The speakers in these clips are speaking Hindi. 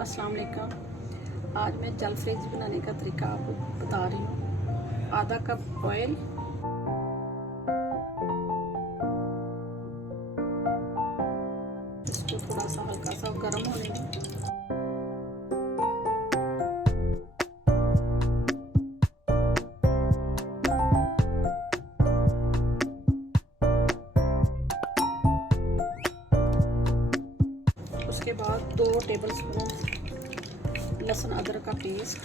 अस्सलाम वालेकुम। आज मैं जलफ्रेज़ बनाने का तरीका आपको बता रही हूँ। आधा कप ऑयल, इसको थोड़ा सा हल्का सा गर्म होने दें। उसके बाद 2 टेबलस्पून लहसुन अदरक का पेस्ट,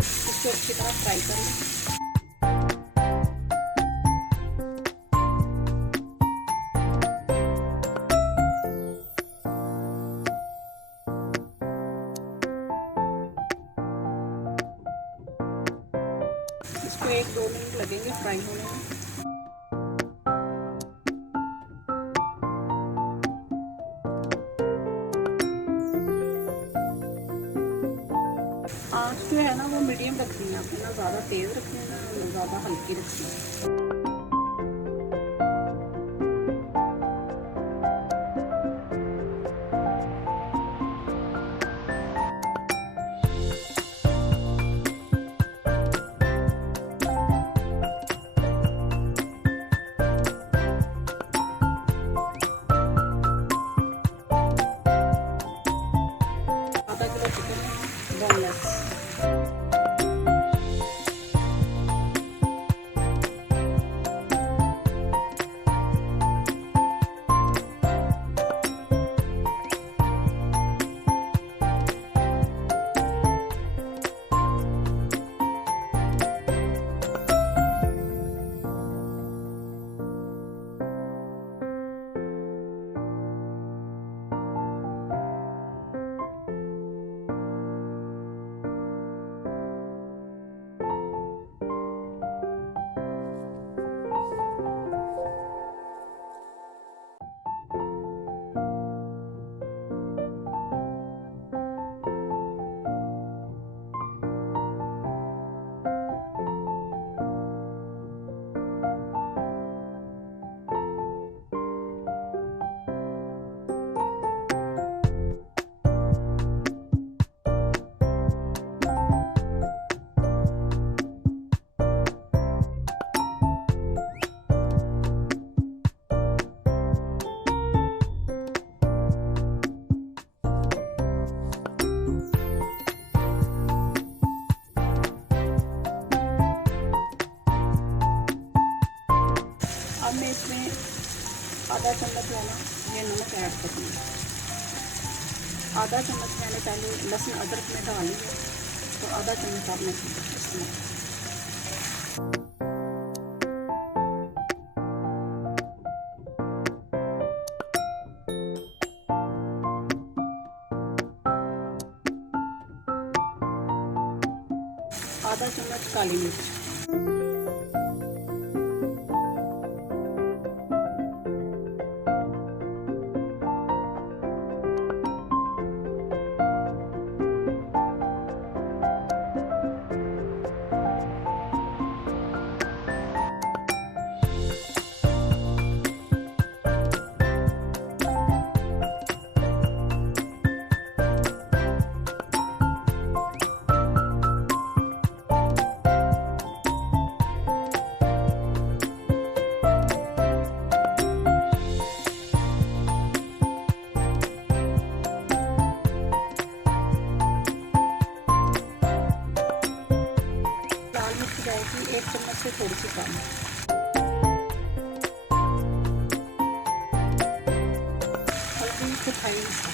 इसको अच्छी तरह फ्राई कर लें। इसको 1-2 मिनट लगेंगे फ्राई होने में। आँच जो है ना वो मीडियम रखनी है आपने, ना ज़्यादा तेज़ रखनी है ना ज़्यादा हल्की रखनी है। आधा किलो चिकन बोनलेस। अब मैं इसमें आधा चम्मच वाला ये नमक ऐड करूँगी। आधा चम्मच मैंने पहले लहसुन अदरक में डाली है, तो आधा चम्मच आप मैं इसमें आधा चम्मच काली मिर्च, जाएगी 1 चम्मच से थोड़ी सी कम। हल्दी चौथाई हिस्सा,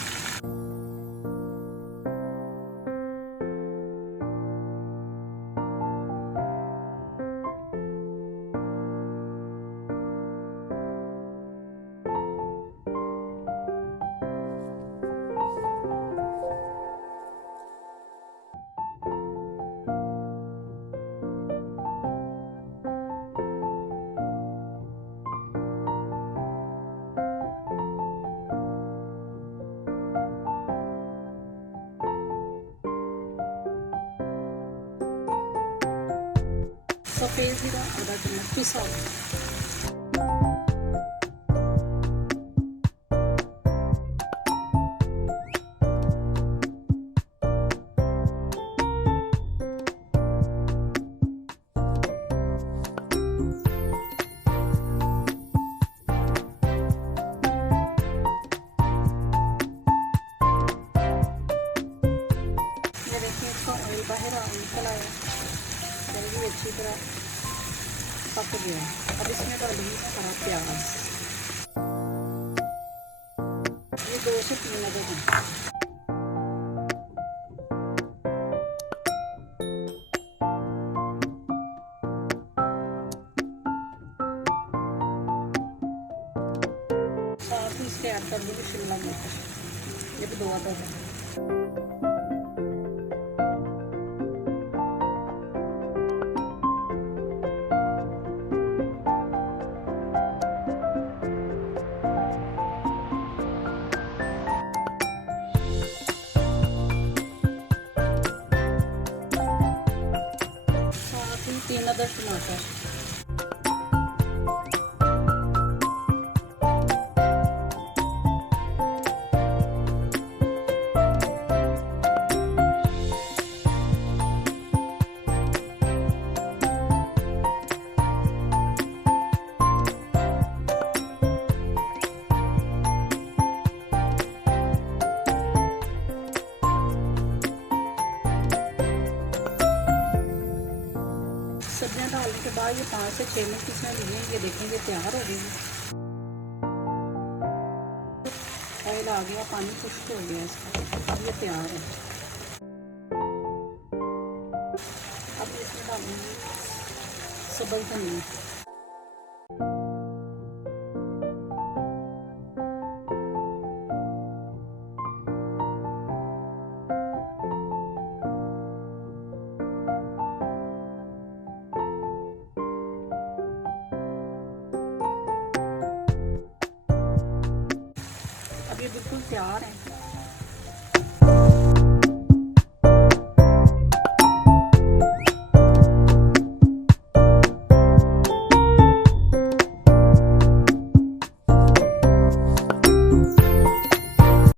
सफ़ेद ज़ीरा आधा चम्मच पिसा हुआ। इसका ऑयल बाहर निकल आया, जल्दी अच्छी तरह पक गया। अब इसमें डालूंगी हरा प्याज, ये 2 से 3 अदद हैं। साथ ही इसके ऐड कर दूँगी शिमला मिर्च, ये भी 2 अदद है। साथ ही 3 अदद टमाटर, सब्जियां डालने के बाद ये 5 से 6 मिनट इसमें लिए, ये देखेंगे तैयार हो गई है। ऑयल आ गया, पानी खुश्क हो गया इसका, अब ये तैयार है। अब इसमें डालूंगी सब्ज़ धनिया, ये बिल्कुल तैयार है।